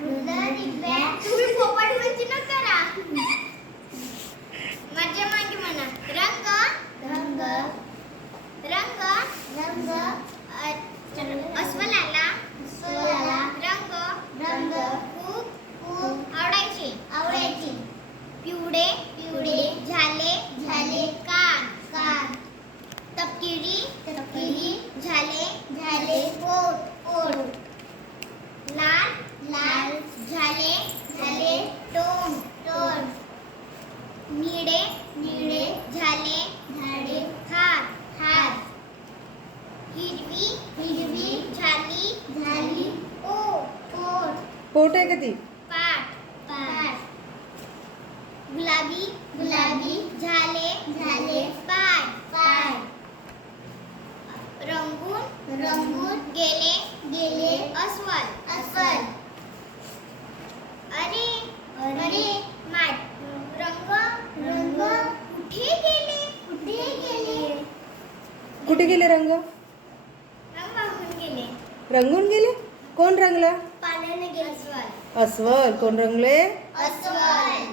तुम्ही पोपट म्हणजे न करा. माझ्या मागे म्हणा रंग रंग रंग रंग अस्वलाला रंग रंग खूप खूप आवडायचे आवडायचे. पिवळे पिवळे झाले झाले कान कान. तपकिरी तपकिरी झाले झाले पोट पोट. लाल लाल झाले झाले तोंड तोंड. निळे निळे झाले झाले हात हात. हिरवी हिरवी झाली झाली पोट पोट. पोट आहे का ती? पाठ पाठ. गुलाबी गुलाबी झाले झाले पाय पाय. रंगून रंगून गेले गेले अस्वल अस्वल. अरे अरे रंग रंग कुठे गेले कुठे गेले. कुठे गेले रंग? रंग वाहून गेले. रंगून गेले? कोण रंगला? पाण्याने गेले. अस्वल अस्वल. कोण रंगले? अस्वल.